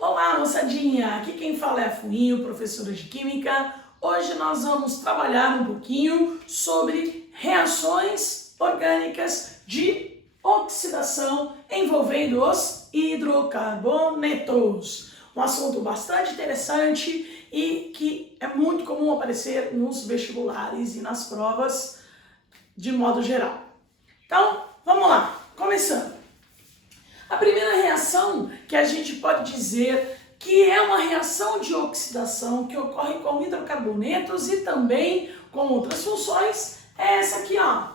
Olá, moçadinha! Aqui quem fala é a Fuinho, professora de Química. Hoje nós vamos trabalhar um pouquinho sobre reações orgânicas de oxidação envolvendo os hidrocarbonetos. Um assunto bastante interessante e que é muito comum aparecer nos vestibulares e nas provas de modo geral. Então, vamos lá, começando. A primeira reação que a gente pode dizer que é uma reação de oxidação que ocorre com hidrocarbonetos e também com outras funções é essa aqui, ó.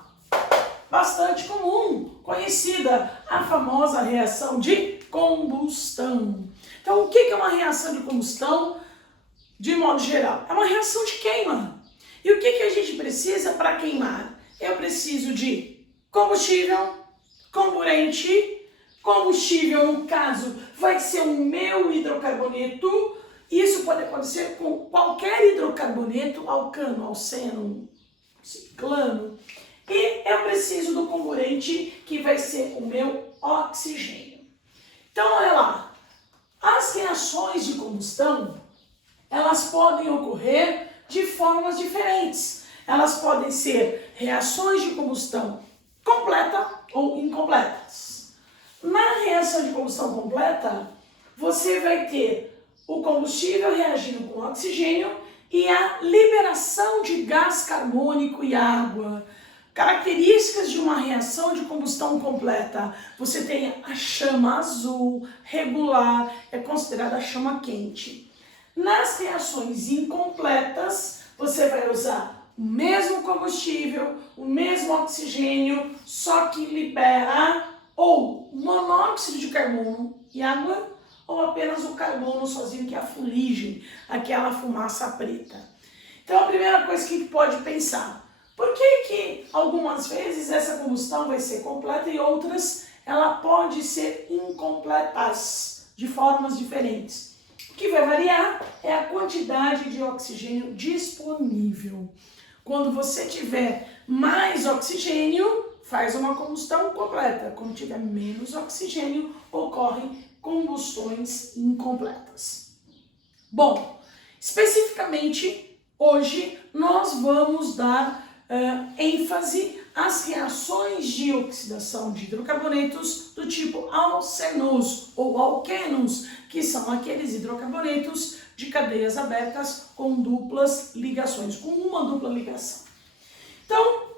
Bastante comum, conhecida, a famosa reação de combustão. Então, o que é uma reação de combustão de modo geral? É uma reação de queima. E o que a gente precisa para queimar? Eu preciso de combustível, comburente. Combustível, no caso, vai ser o meu hidrocarboneto. Isso pode acontecer com qualquer hidrocarboneto, alcano, alceno, ciclano. E eu preciso do comburente, que vai ser o meu oxigênio. Então, olha lá. As reações de combustão, elas podem ocorrer de formas diferentes. Elas podem ser reações de combustão completa ou incompletas. Na reação de combustão completa, você vai ter o combustível reagindo com oxigênio e a liberação de gás carbônico e água. Características de uma reação de combustão completa. Você tem a chama azul, regular, é considerada a chama quente. Nas reações incompletas, você vai usar o mesmo combustível, o mesmo oxigênio, só que libera ou monóxido de carbono e água, ou apenas o carbono sozinho, que é a fuligem, aquela fumaça preta. Então, a primeira coisa que pode pensar, por que algumas vezes essa combustão vai ser completa e outras ela pode ser incompletas, de formas diferentes? O que vai variar é a quantidade de oxigênio disponível. Quando você tiver mais oxigênio, faz uma combustão completa. Quando tiver menos oxigênio, ocorrem combustões incompletas. Bom, especificamente, hoje nós vamos dar ênfase às reações de oxidação de hidrocarbonetos do tipo alcenos ou alquenos, que são aqueles hidrocarbonetos de cadeias abertas com duplas ligações, com uma dupla ligação. Então,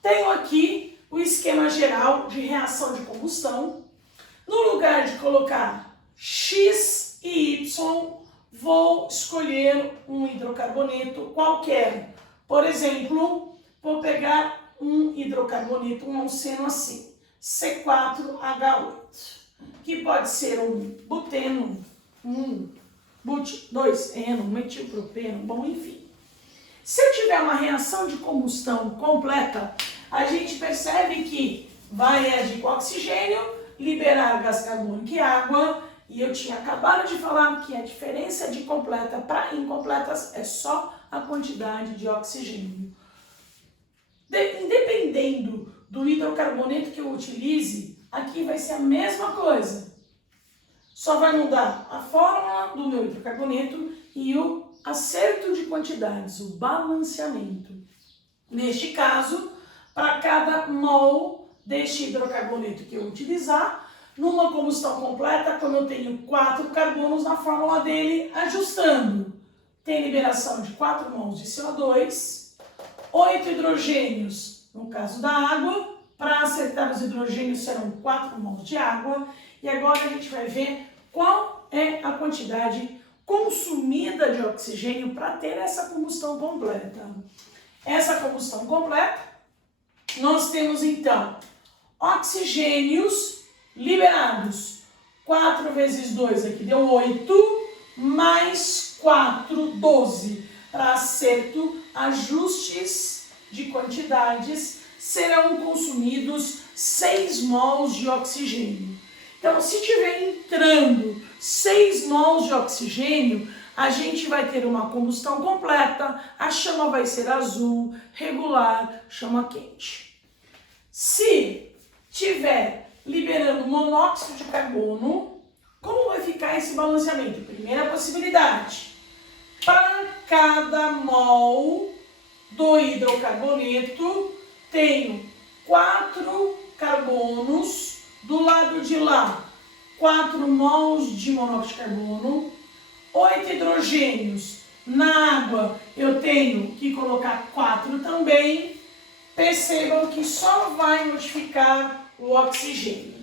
tenho aqui o esquema geral de reação de combustão. No lugar de colocar X e Y, vou escolher um hidrocarboneto qualquer. Por exemplo, vou pegar um hidrocarboneto, um alceno assim, C4H8, que pode ser um buteno, um but2-eno, um metilpropeno, bom, enfim. Se eu tiver uma reação de combustão completa, a gente percebe que vai reagir com oxigênio, liberar gás carbônico e água, e eu tinha acabado de falar que a diferença de completa para incompletas é só a quantidade de oxigênio. Independendo do hidrocarboneto que eu utilize, aqui vai ser a mesma coisa. Só vai mudar a fórmula do meu hidrocarboneto e o acerto de quantidades, o balanceamento. Neste caso, para cada mol deste hidrocarboneto que eu utilizar, numa combustão completa, como eu tenho 4 carbonos na fórmula dele, ajustando, tem liberação de 4 mols de CO2, 8 hidrogênios no caso da água, para acertar os hidrogênios serão 4 mols de água, e agora a gente vai ver qual é a quantidade consumida de oxigênio para ter essa combustão completa. Essa combustão completa, nós temos então oxigênios liberados, 4 vezes 2 aqui deu 8, mais 4, 12. Para acerto, ajustes de quantidades, serão consumidos 6 mols de oxigênio. Então, se estiver entrando 6 mols de oxigênio, a gente vai ter uma combustão completa, a chama vai ser azul, regular, chama quente. Se tiver liberando monóxido de carbono, Como vai ficar esse balanceamento? Primeira possibilidade, para cada mol do hidrocarboneto, tenho 4 carbonos, do lado de lá 4 mols de monóxido de carbono, 8 hidrogênios. Na água eu tenho que colocar 4 também. Percebam que só vai modificar o oxigênio.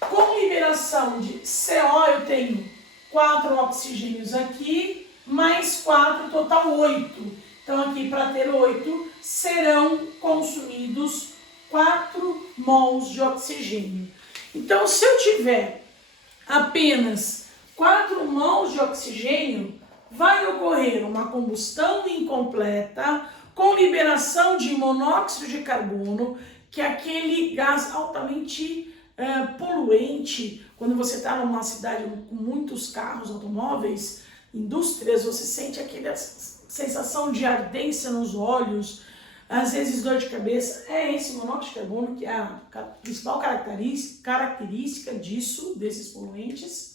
Com liberação de CO eu tenho 4 oxigênios aqui, mais 4, total 8. Então aqui para ter 8 serão consumidos 4 mols de oxigênio. Então se eu tiver apenas 4 mols de oxigênio, vai ocorrer uma combustão incompleta com liberação de monóxido de carbono, que é aquele gás altamente poluente. Quando você está numa cidade com muitos carros, automóveis, indústrias, você sente aquela sensação de ardência nos olhos, às vezes dor de cabeça. É esse monóxido de carbono que é a principal característica desses poluentes.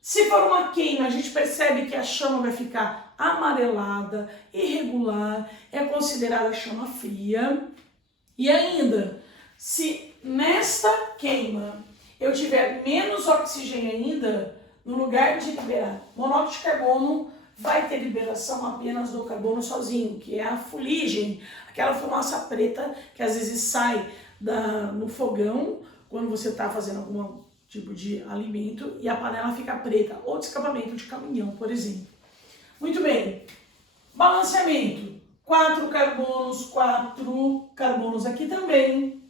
Se for uma queima, a gente percebe que a chama vai ficar amarelada, irregular, é considerada chama fria. E ainda, se nesta queima eu tiver menos oxigênio ainda, no lugar de liberar monóxido de carbono, vai ter liberação apenas do carbono sozinho, que é a fuligem, aquela fumaça preta que às vezes sai no fogão, quando você está fazendo algum tipo de alimento e a panela fica preta, ou de escapamento de caminhão, por exemplo. Muito bem, balanceamento, 4 carbonos aqui também,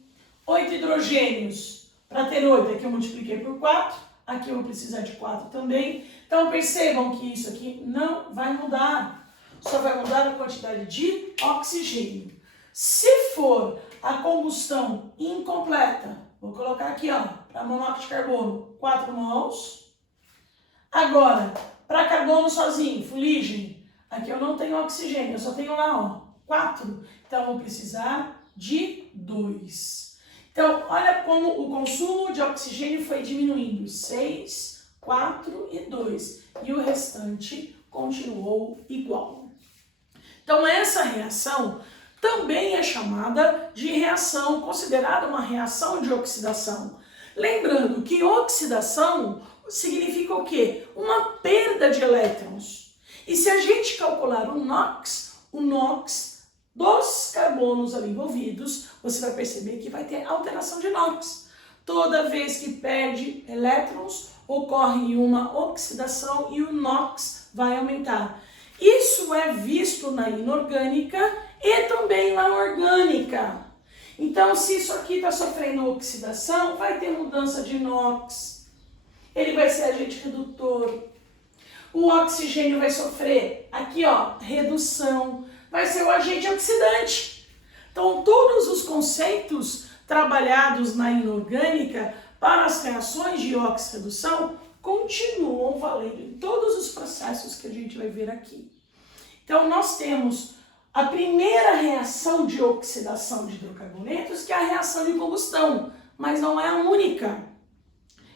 8 hidrogênios, para ter 8 aqui eu multipliquei por 4, aqui eu vou precisar de 4 também. Então percebam que isso aqui não vai mudar, só vai mudar a quantidade de oxigênio. Se for a combustão incompleta, vou colocar aqui, ó, para monóxido de carbono, 4 mols. Agora, para carbono sozinho, fuligem, aqui eu não tenho oxigênio, eu só tenho lá, ó, 4. Então eu vou precisar de 2. Então, olha como o consumo de oxigênio foi diminuindo, 6, 4 e 2, e o restante continuou igual. Então essa reação também é chamada de reação, considerada uma reação de oxidação. Lembrando que oxidação significa o quê? Uma perda de elétrons. E se a gente calcular o NOx dos carbonos ali envolvidos, você vai perceber que vai ter alteração de NOx. Toda vez que perde elétrons, ocorre uma oxidação e o NOx vai aumentar. Isso é visto na inorgânica e também na orgânica. Então, se isso aqui está sofrendo oxidação, vai ter mudança de NOx. Ele vai ser agente redutor. O oxigênio vai sofrer, aqui ó, redução. Vai ser o agente oxidante. Então, todos os conceitos trabalhados na inorgânica para as reações de oxirredução continuam valendo em todos os processos que a gente vai ver aqui. Então, nós temos a primeira reação de oxidação de hidrocarbonetos, que é a reação de combustão, mas não é a única.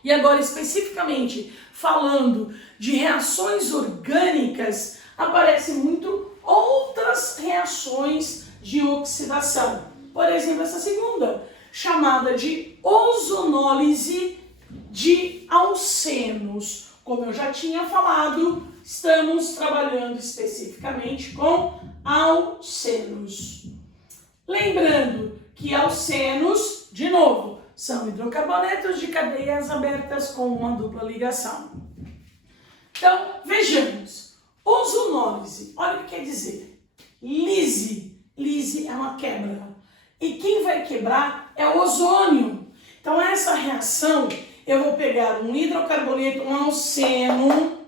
E agora, especificamente, falando de reações orgânicas, aparecem muito outras reações de oxidação. Por exemplo, essa segunda, chamada de ozonólise de alcenos. Como eu já tinha falado, estamos trabalhando especificamente com alcenos. Lembrando que alcenos, de novo, são hidrocarbonetos de cadeias abertas com uma dupla ligação. Então, vejamos. Ozonólise, olha o que quer dizer. Lise é uma quebra. E quem vai quebrar é o ozônio. Então, essa reação, eu vou pegar um hidrocarboneto, um alceno,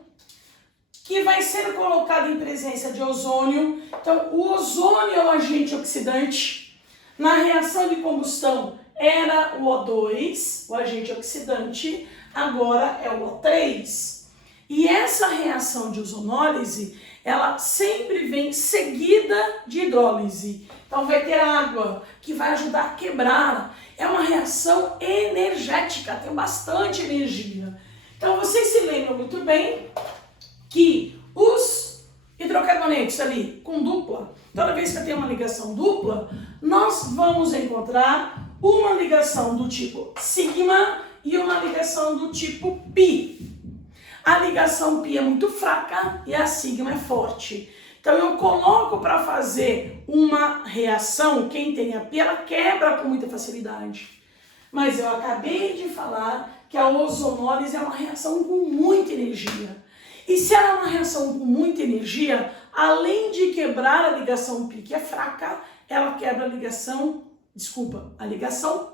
que vai ser colocado em presença de ozônio. Então, o ozônio é o agente oxidante. Na reação de combustão, era o O2, o agente oxidante, agora é o O3. E essa reação de ozonólise, ela sempre vem seguida de hidrólise. Então vai ter água que vai ajudar a quebrar. É uma reação energética, tem bastante energia. Então, vocês se lembram muito bem que os hidrocarbonetos ali com dupla, toda vez que eu tenho uma ligação dupla, nós vamos encontrar uma ligação do tipo sigma e uma ligação do tipo pi. A ligação pi é muito fraca e a sigma é forte. Então eu coloco para fazer uma reação, quem tem a pi, ela quebra com muita facilidade. Mas eu acabei de falar que a ozonólise é uma reação com muita energia. E se ela é uma reação com muita energia, além de quebrar a ligação pi, que é fraca, ela quebra a ligação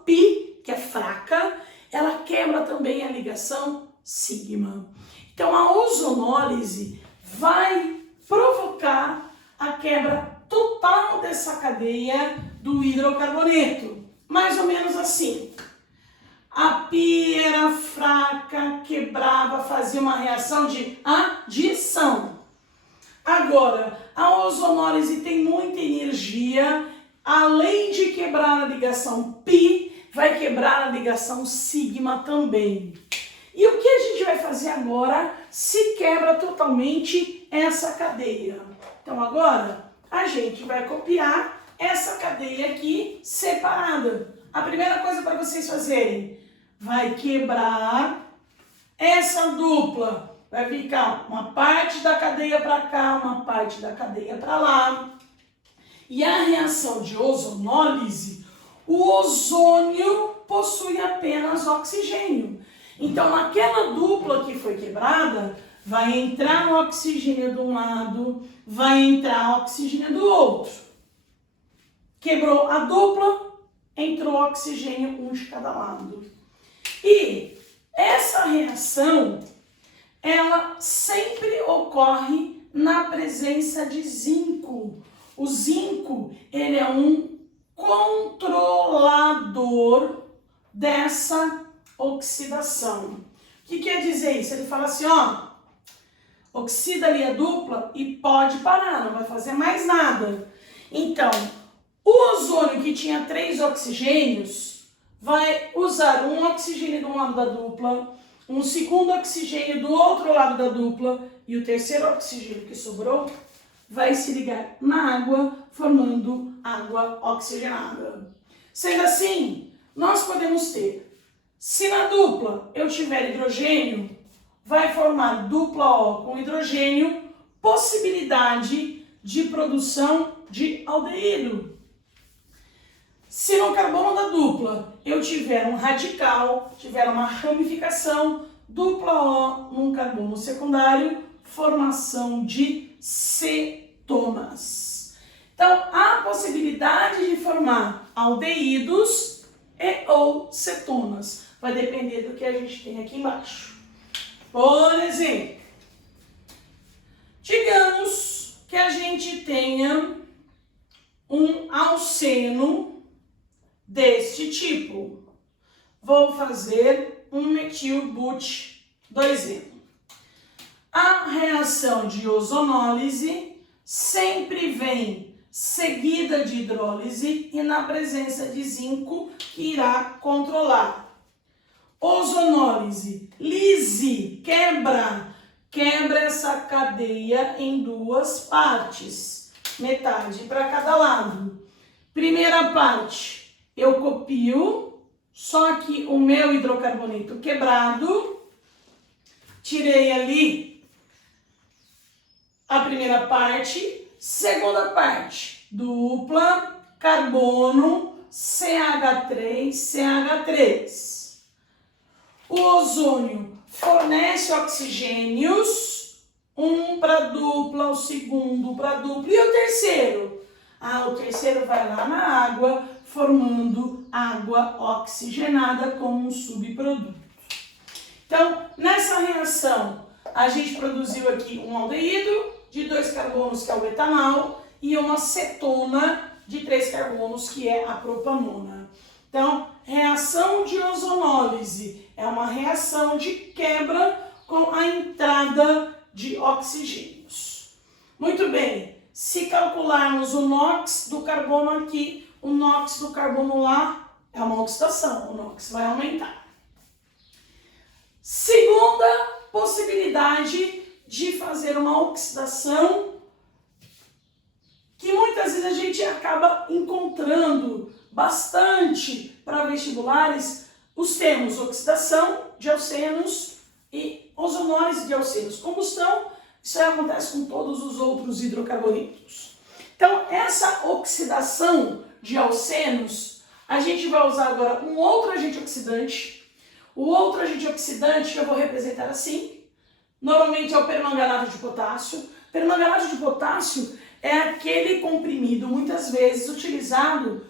pi, que é fraca, ela quebra também a ligação sigma. Então a ozonólise vai provocar a quebra total dessa cadeia do hidrocarboneto. Mais ou menos assim. A pi era fraca, quebrava, fazia uma reação de adição. Agora, a ozonólise tem muita energia, além de quebrar a ligação pi, vai quebrar a ligação sigma também. E o que a gente vai fazer agora se quebra totalmente essa cadeia? Então agora a gente vai copiar essa cadeia aqui separada. A primeira coisa para vocês fazerem, vai quebrar essa dupla. Vai ficar uma parte da cadeia para cá, uma parte da cadeia para lá. E a reação de ozonólise, o ozônio possui apenas oxigênio. Então, naquela dupla que foi quebrada, vai entrar o oxigênio de um lado, vai entrar oxigênio do outro. Quebrou a dupla, entrou oxigênio um de cada lado. E essa reação, ela sempre ocorre na presença de zinco. O zinco, ele é um controlador dessa oxidação. O que quer dizer isso? Ele fala assim, ó, oxida ali a dupla e pode parar, não vai fazer mais nada. Então, o ozônio que tinha 3 oxigênios vai usar um oxigênio de um lado da dupla, um segundo oxigênio do outro lado da dupla e o terceiro oxigênio que sobrou vai se ligar na água, formando água oxigenada. Sendo assim, nós podemos ter, se na dupla eu tiver hidrogênio, vai formar dupla O com hidrogênio, possibilidade de produção de aldeído. Se no carbono da dupla eu tiver um radical, tiver uma ramificação, dupla O num carbono secundário, formação de cetonas. Então, há possibilidade de formar aldeídos e ou cetonas. Vai depender do que a gente tem aqui embaixo. Por exemplo, digamos que a gente tenha um alceno deste tipo. Vou fazer um metil-but-2-eno. A reação de ozonólise sempre vem seguida de hidrólise e na presença de zinco que irá controlar. Ozonólise, lise, quebra essa cadeia em 2 partes, metade para cada lado. Primeira parte, eu copio, só que o meu hidrocarboneto quebrado, tirei ali a primeira parte, segunda parte, dupla, carbono, CH3, CH3. O ozônio fornece oxigênios, um para dupla, o segundo para dupla e o terceiro. O terceiro vai lá na água, formando água oxigenada como um subproduto. Então, nessa reação, a gente produziu aqui um aldeído de 2 carbonos, que é o etanol, e uma cetona de 3 carbonos, que é a propanona. Então, reação de ozonólise é uma reação de quebra com a entrada de oxigênios. Muito bem, se calcularmos o NOx do carbono aqui, o NOx do carbono lá é uma oxidação, o NOx vai aumentar. Segunda possibilidade de fazer uma oxidação que muitas vezes a gente acaba encontrando bastante para vestibulares. Os termos oxidação, diocenos e ozonólise de diocenos. Combustão, isso aí acontece com todos os outros hidrocarbonetos. Então, essa oxidação de alcenos, a gente vai usar agora um outro agente oxidante. O outro agente oxidante que eu vou representar assim, normalmente é o permanganato de potássio. Permanganato de potássio é aquele comprimido, muitas vezes utilizado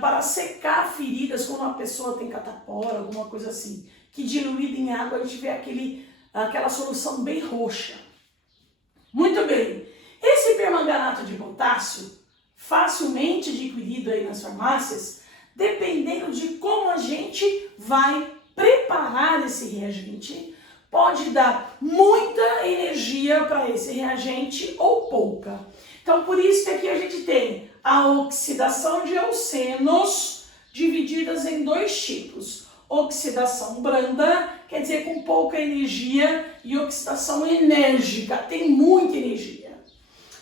para secar feridas quando uma pessoa tem catapora, alguma coisa assim, que diluído em água a gente vê aquela solução bem roxa. Muito bem, esse permanganato de potássio, facilmente adquirido aí nas farmácias, dependendo de como a gente vai preparar esse reagente, pode dar muita energia para esse reagente ou pouca. Então, por isso que aqui a gente tem a oxidação de alcenos divididas em dois tipos. Oxidação branda, quer dizer com pouca energia, e oxidação enérgica, tem muita energia.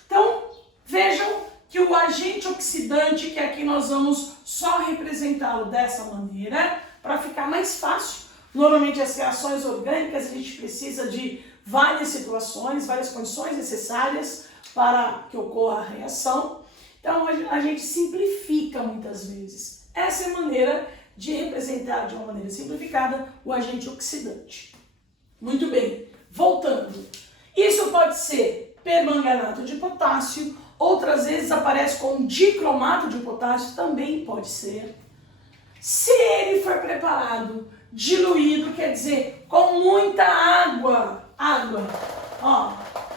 Então, vejam que o agente oxidante, que aqui nós vamos só representá-lo dessa maneira, para ficar mais fácil. Normalmente as reações orgânicas a gente precisa de várias situações, várias condições necessárias para que ocorra a reação. Então a gente simplifica muitas vezes. Essa é a maneira de representar de uma maneira simplificada o agente oxidante. Muito bem, voltando. Isso pode ser permanganato de potássio, outras vezes aparece com dicromato de potássio, também pode ser. Se ele for preparado diluído, quer dizer, com muita água,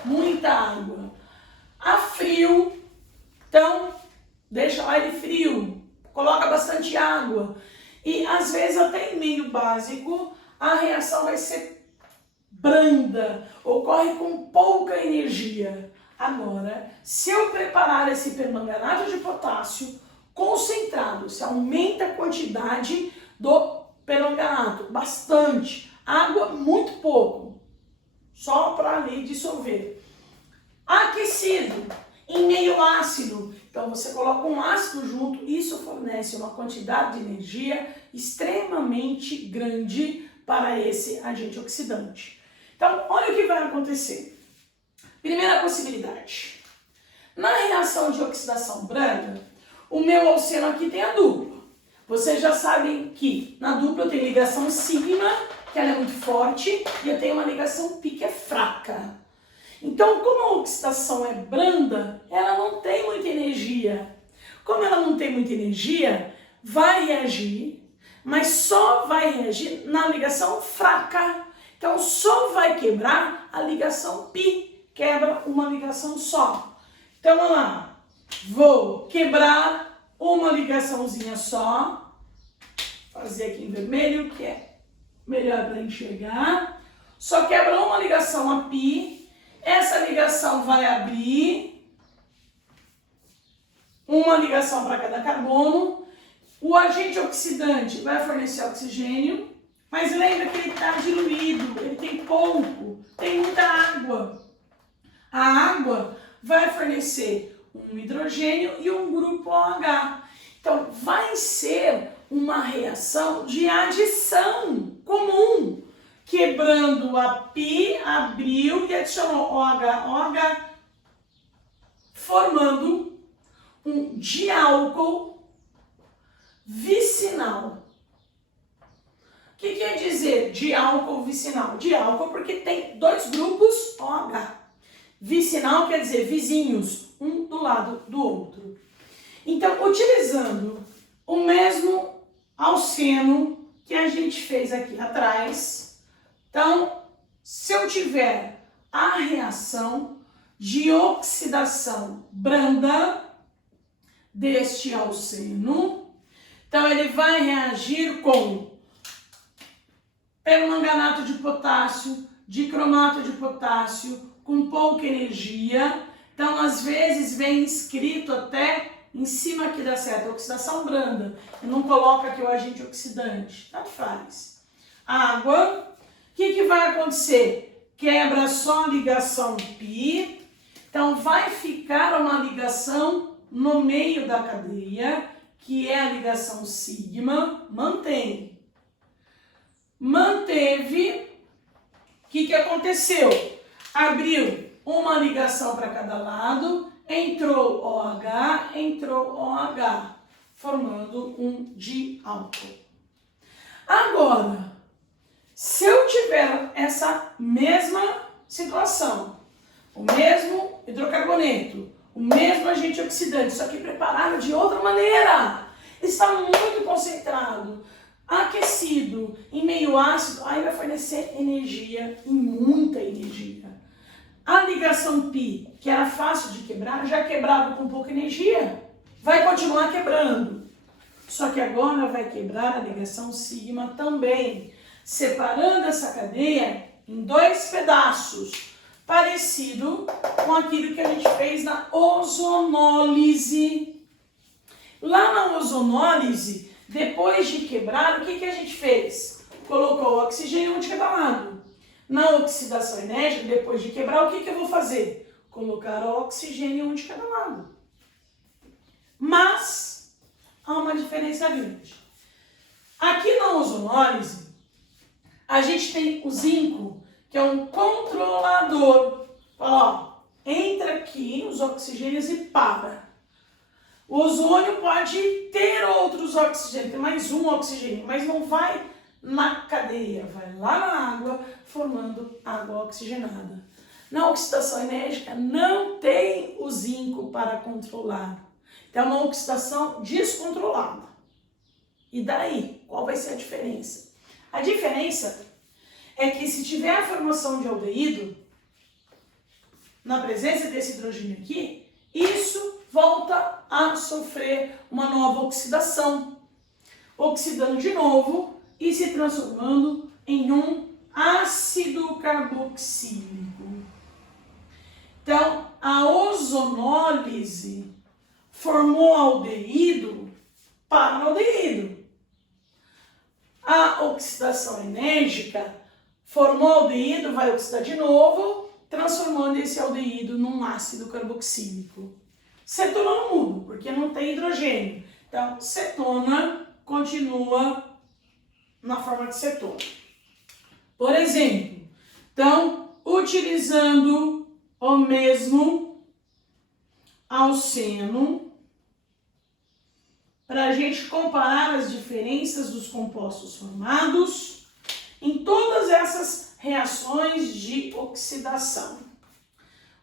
muita água, a frio, então deixa lá ele frio, coloca bastante água e às vezes até em meio básico a reação vai ser branda, ocorre com pouca energia. Agora, se eu preparar esse permanganato de potássio concentrado, se aumenta a quantidade do permanganato, bastante, água muito pouco, só para ali dissolver. Aquecido, em meio ácido, então você coloca um ácido junto, isso fornece uma quantidade de energia extremamente grande para esse agente oxidante. Então, olha o que vai acontecer. Primeira possibilidade, na reação de oxidação branda, o meu alceno aqui tem a dupla. Vocês já sabem que na dupla eu tenho ligação sigma, que ela é muito forte, e eu tenho uma ligação pi, que é fraca. Então, como a oxidação é branda, ela não tem muita energia. Como ela não tem muita energia, vai reagir, mas só vai reagir na ligação fraca. Então, só vai quebrar a ligação pi, quebra uma ligação só. Então, vamos lá. Vou quebrar uma ligaçãozinha só, fazer aqui em vermelho, que é melhor para enxergar. Só quebra uma ligação a pi, essa ligação vai abrir, uma ligação para cada carbono, o agente oxidante vai fornecer oxigênio, mas lembra que ele está diluído, ele tem pouco, tem muita água. A água vai fornecer um hidrogênio e um grupo OH. Então, vai ser uma reação de adição comum, quebrando a pi, abriu e adicionou OH, formando um diálcool vicinal. O que quer dizer diálcool vicinal? Diálcool porque tem dois grupos OH. Vicinal quer dizer vizinhos, um do lado do outro. Então, utilizando o mesmo alceno que a gente fez aqui atrás, então, se eu tiver a reação de oxidação branda deste alceno, então ele vai reagir com permanganato de potássio, dicromato de potássio, com pouca energia. Então, às vezes, vem escrito até em cima aqui da seta, oxidação branda, e não coloca aqui o agente oxidante. Tanto faz. Água, o que vai acontecer? quebra só a ligação π. Então, vai ficar uma ligação no meio da cadeia, que é a ligação sigma, mantém. Manteve, o que aconteceu? Abriu uma ligação para cada lado, entrou OH, formando um diálcool. Agora, se eu tiver essa mesma situação, o mesmo hidrocarboneto, o mesmo agente oxidante, só que preparado de outra maneira, está muito concentrado, aquecido, em meio ácido, aí vai fornecer energia, e muita energia. A ligação π, que era fácil de quebrar, já quebrava com pouca energia, vai continuar quebrando. Só que agora vai quebrar a ligação sigma também, separando essa cadeia em dois pedaços, parecido com aquilo que a gente fez na ozonólise. Lá na ozonólise, depois de quebrar, o que a gente fez? Colocou o oxigênio um de cada lado. Na oxidação enérgica, depois de quebrar, o que eu vou fazer? Colocar o oxigênio um de cada lado. Mas há uma diferença grande. Aqui na ozonólise, a gente tem o zinco, que é um controlador. Ó, entra aqui os oxigênios e para. O ozônio pode ter outros oxigênios, tem mais um oxigênio, mas não vai na cadeia, vai lá na água, formando água oxigenada. Na oxidação enérgica não tem o zinco para controlar. Então é uma oxidação descontrolada. E daí, qual vai ser a diferença? A diferença é que se tiver a formação de aldeído, na presença desse hidrogênio aqui, isso volta a sofrer uma nova oxidação, oxidando de novo e se transformando em um ácido carboxílico. Então, a ozonólise formou aldeído para aldeído. A oxidação enérgica formou aldeído, vai oxidar de novo, transformando esse aldeído num ácido carboxílico. Cetona não muda, porque não tem hidrogênio. Então, cetona continua na forma de cetona. Por exemplo, então, utilizando o mesmo alceno, para a gente comparar as diferenças dos compostos formados em todas essas reações de oxidação.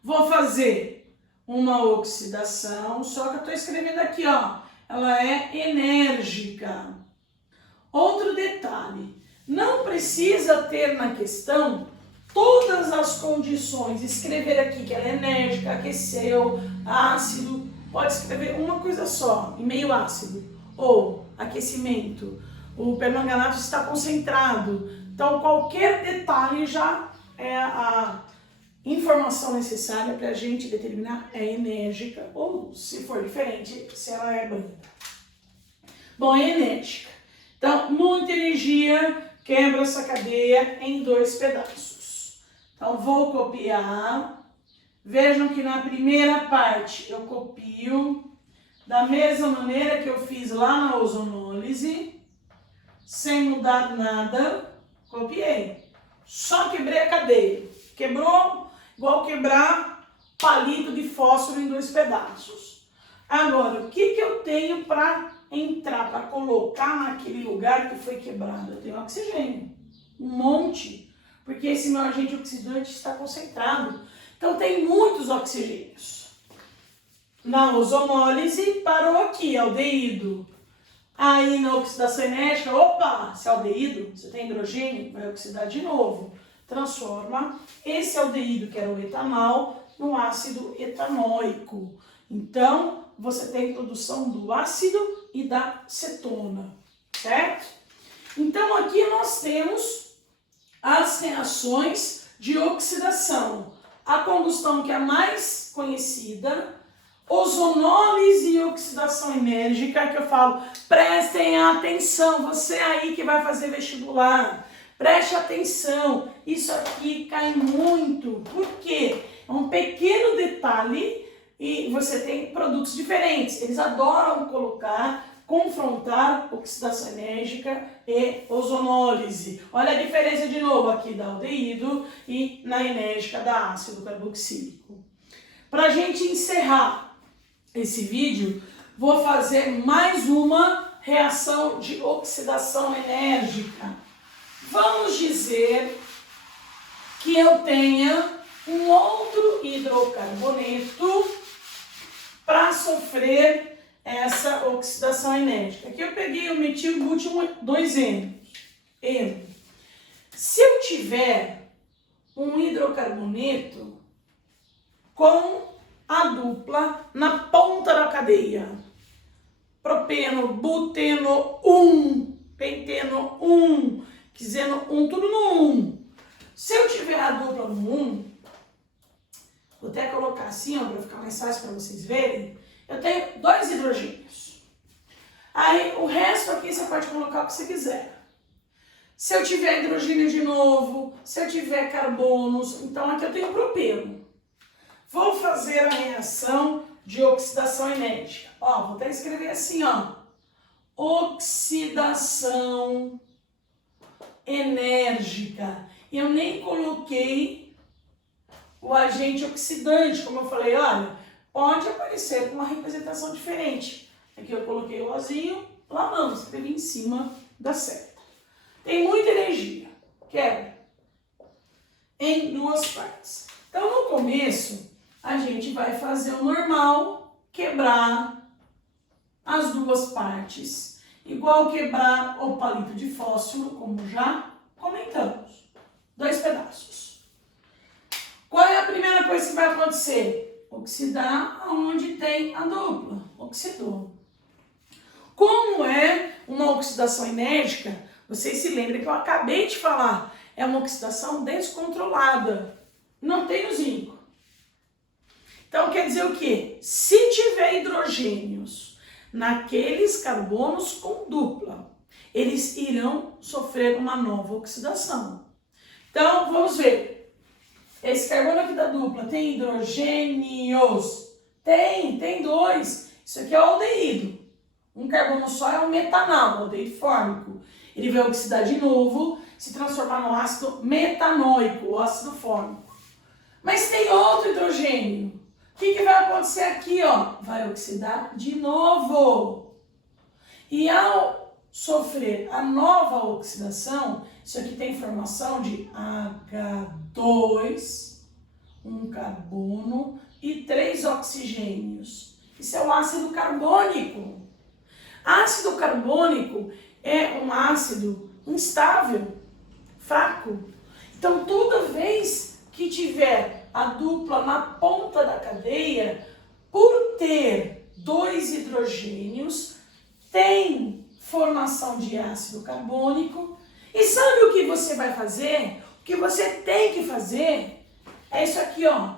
Vou fazer uma oxidação, só que eu estou escrevendo aqui, ó, ela é enérgica. Outro detalhe, não precisa ter na questão todas as condições, escrever aqui que ela é enérgica, aqueceu, ácido, pode escrever uma coisa só, em meio ácido, ou aquecimento, o permanganato está concentrado. Então, qualquer detalhe já é a informação necessária para a gente determinar é enérgica ou, se for diferente, se ela é branda. Bom, é enérgica. Então, muita energia quebra essa cadeia em dois pedaços. Então, vou copiar. Vejam que na primeira parte eu copio da mesma maneira que eu fiz lá na ozonólise, sem mudar nada, copiei. Só quebrei a cadeia. Quebrou igual quebrar palito de fósforo em dois pedaços. Agora, o que eu tenho para entrar, para colocar naquele lugar que foi quebrado? Eu tenho oxigênio, um monte, porque esse meu agente oxidante está concentrado. Então tem muitos oxigênios. Na ozonólise parou aqui, aldeído. Aí na oxidação enérgica, opa, se é aldeído, você tem hidrogênio, vai oxidar de novo. Transforma esse aldeído, que era o etanol, num ácido etanóico. Então, você tem produção do ácido e da cetona, certo? Então, aqui nós temos as reações de oxidação. A combustão, que é a mais conhecida, ozonólise e oxidação enérgica, que eu falo, prestem atenção, você aí que vai fazer vestibular, Preste atenção, isso aqui cai muito, porque é um pequeno detalhe e você tem produtos diferentes. Eles adoram confrontar oxidação enérgica e ozonólise. Olha a diferença de novo aqui da aldeído e na enérgica da ácido carboxílico. Para a gente encerrar esse vídeo, vou fazer mais uma reação de oxidação enérgica. Vamos dizer que eu tenha um outro hidrocarboneto para sofrer essa oxidação enérgica. Aqui eu peguei o metilbútil 2N. Se eu tiver um hidrocarboneto com a dupla na ponta da cadeia, propeno, buteno 1, penteno 1, quiseno 1, tudo no 1. Se eu tiver a dupla no 1, vou até colocar assim, para ficar mais fácil para vocês verem, eu tenho 2 hidrogênios. Aí o resto aqui você pode colocar o que você quiser. Se eu tiver hidrogênio de novo, se eu tiver carbonos, então aqui eu tenho propeno. Vou fazer a reação de oxidação enérgica. Ó, vou até escrever assim, ó. Oxidação enérgica. Eu nem coloquei o agente oxidante, como eu falei, olha, pode aparecer com uma representação diferente. Aqui eu coloquei o Ozinho, lá não, escrevi em cima da seta. Tem muita energia, quebra em 2 partes. Então no começo a gente vai fazer o normal, quebrar as 2 partes, igual quebrar o palito de fósforo, como já comentamos. 2 pedaços. Qual é a primeira coisa que vai acontecer? Oxidar onde tem a dupla. Oxidou. Como é uma oxidação enérgica, vocês se lembram que eu acabei de falar, é uma oxidação descontrolada. Não tem o zinco. Então quer dizer o quê? Se tiver hidrogênios naqueles carbonos com dupla, eles irão sofrer uma nova oxidação. Então vamos ver. Esse carbono aqui da dupla tem hidrogênios? Tem 2. Isso aqui é o aldeído. Um carbono só é o metanal, o aldeído fórmico. Ele vai oxidar de novo, se transformar no ácido metanoico, o ácido fórmico. Mas tem outro hidrogênio. O que vai acontecer aqui, ó? Vai oxidar de novo. E ao sofrer a nova oxidação, isso aqui tem formação de H2, um carbono e 3 oxigênios. Isso é o ácido carbônico. Ácido carbônico é um ácido instável, fraco. Então, toda vez que tiver a dupla na ponta da cadeia, por ter 2 hidrogênios, tem formação de ácido carbônico. E sabe o que você vai fazer? O que você tem que fazer é isso aqui, ó.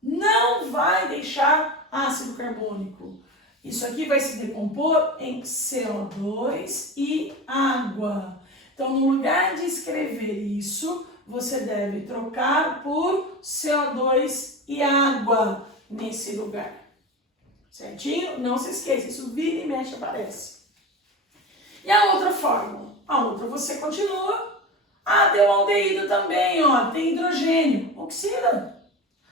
Não vai deixar ácido carbônico. Isso aqui vai se decompor em CO2 e água. Então, no lugar de escrever isso, você deve trocar por CO2 e água nesse lugar. Certinho? Não se esqueça, isso vira e mexe aparece. E a outra fórmula? A outra você continua. Ah, deu aldeído também, ó, tem hidrogênio, oxida.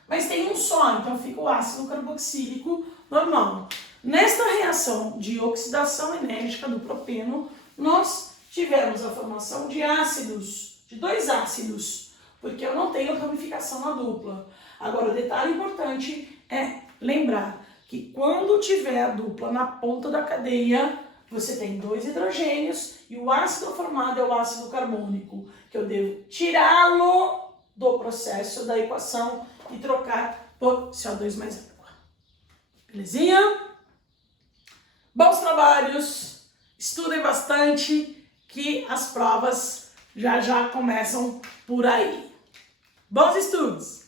Mas tem um só, então fica o ácido carboxílico normal. Nesta reação de oxidação enérgica do propeno, nós tivemos a formação de ácidos, de 2 ácidos, porque eu não tenho ramificação na dupla. Agora, o detalhe importante é lembrar que quando tiver a dupla na ponta da cadeia, você tem 2 hidrogênios e o ácido formado é o ácido carbônico, que eu devo tirá-lo do processo da equação e trocar por CO2 mais água. Belezinha? Bons trabalhos, estudem bastante, que as provas já começam por aí. Bons estudos!